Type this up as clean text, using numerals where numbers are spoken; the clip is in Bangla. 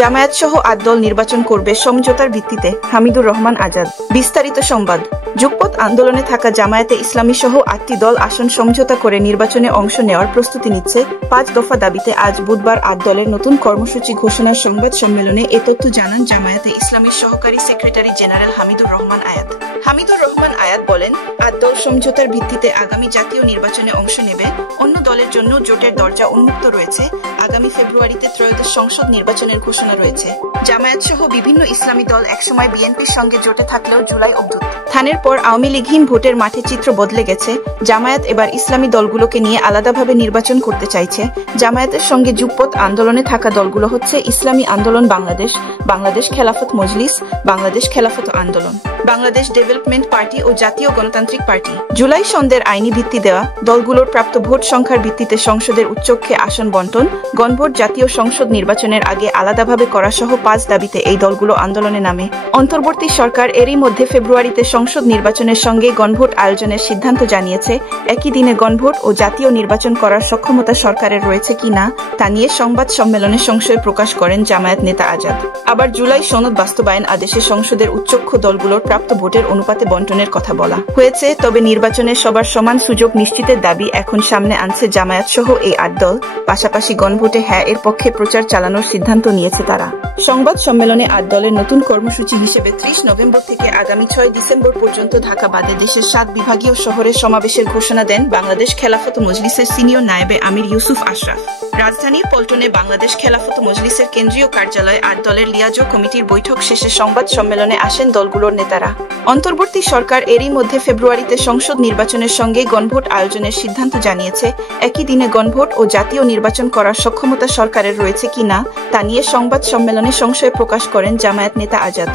জামায়াত সহ ৮ দল নির্বাচন করবে সমঝোতার ভিত্তিতে, হামিদুর রহমান আজাদ। বিস্তারিত সংবাদ। যুগপৎ আন্দোলনে থাকা জামায়াতে ইসলামী সহ ৮টি দল আসন সমঝোতা করে নির্বাচনে অংশ নেওয়ার প্রস্তুতি নিচ্ছে। ৫ দফা দাবিতে আজ বুধবার ৮ দলের নতুন কর্মসূচি ঘোষণার সংবাদ সম্মেলনে এ তথ্য জানান জামায়াতে ইসলামীর সহকারী সেক্রেটারি জেনারেল হামিদুর রহমান আয়াত। হামিদুর রহমান আয়াত বলেন, ৮ দল সমঝোতার ভিত্তিতে আগামী জাতীয় নির্বাচনে অংশ নেবে। অন্য দলের জন্য জোটের দরজা উন্মুক্ত রয়েছে। আগামী ফেব্রুয়ারিতে ত্রয়োদশ সংসদ নির্বাচনের ঘোষণা রয়েছে। জামায়াত সহ বিভিন্ন ইসলামী দল একসময় বিএনপির সঙ্গে জোটে থাকলেও জুলাই অভ্যুত্থানের পর আওয়ামী লীগহীন ভোটের মাঠে চিত্র বদলে গেছে। জামায়াত এবার ইসলামী দলগুলোকে নিয়ে আলাদাভাবে নির্বাচন করতে চাইছে। জামায়াতের সঙ্গে যুগপৎ আন্দোলনে থাকা দলগুলো হচ্ছে ইসলামী আন্দোলন বাংলাদেশ, বাংলাদেশ খেলাফত মজলিস, বাংলাদেশ খেলাফত আন্দোলন, বাংলাদেশ ডেভেলপমেন্ট পার্টি ও জাতীয় গণতান্ত্রিক পার্টি। জুলাই সন্ধ্যের আইনি ভিত্তি দেওয়া, দলগুলোর প্রাপ্ত ভোট সংখ্যার ভিত্তিতে সংসদের উচ্চকক্ষে আসন বন্টন, গণভোট জাতীয় সংসদ নির্বাচনের আগে আলাদাভাবে করা সহ ৫ দাবিতে এই দলগুলো আন্দোলনে নামে। অন্তর্বর্তী সরকার এরই মধ্যে ফেব্রুয়ারিতে সংসদ নির্বাচনের সঙ্গে গণভোট আয়োজনের সিদ্ধান্ত জানিয়েছে। একই দিনে গণভোট ও জাতীয় নির্বাচন করার সক্ষমতা সরকারের রয়েছে কিনা তা নিয়ে সংবাদ সম্মেলনে সংশয় প্রকাশ করেন জামায়াত নেতা আজাদ। আবার জুলাই সনদ বাস্তবায়ন আদেশে সংসদের উচ্চকক্ষ দলগুলোর প্রাপ্ত ভোটের অনুপাতে বন্টনের কথা বলা হয়েছে। তবে নির্বাচনে সবার সমান সুযোগ নিশ্চিতের দাবি এখন সামনে আনছে জামায়াত সহ এই ৮ দল। পাশাপাশি গণভোটে হ্যাঁ এর পক্ষে প্রচার চালানোর সিদ্ধান্ত নিয়েছে তারা। সংবাদ সম্মেলনে ৮ দলের নতুন কর্মসূচি হিসেবে ৩০ নভেম্বর থেকে আগামী ৬ ডিসেম্বর পর্যন্ত ঢাকা বাদে দেশের ৭ বিভাগীয় শহরে সমাবেশের ঘোষণা দেন বাংলাদেশ খেলাফত মজলিসের সিনিয়র নায়েবে আমির ইউসুফ আশরাফ। রাজধানীর পল্টনে বাংলাদেশ খেলাফত মজলিসের কেন্দ্রীয় কার্যালয়ে ৮ দলের লিয়াজো কমিটির বৈঠক শেষে সংবাদ সম্মেলনে আসেন দলগুলোর নেতারা। অন্তর্বর্তী সরকার এরই মধ্যে ফেব্রুয়ারিতে সংসদ নির্বাচনের সঙ্গে গণভোট আয়োজনের সিদ্ধান্ত জানিয়েছে। একই দিনে গণভোট ও জাতীয় নির্বাচন করার সক্ষমতা সরকারের রয়েছে কিনা তা নিয়ে সংবাদ সম্মেলনে সংশয় প্রকাশ করেন জামায়াত নেতা আজাদ।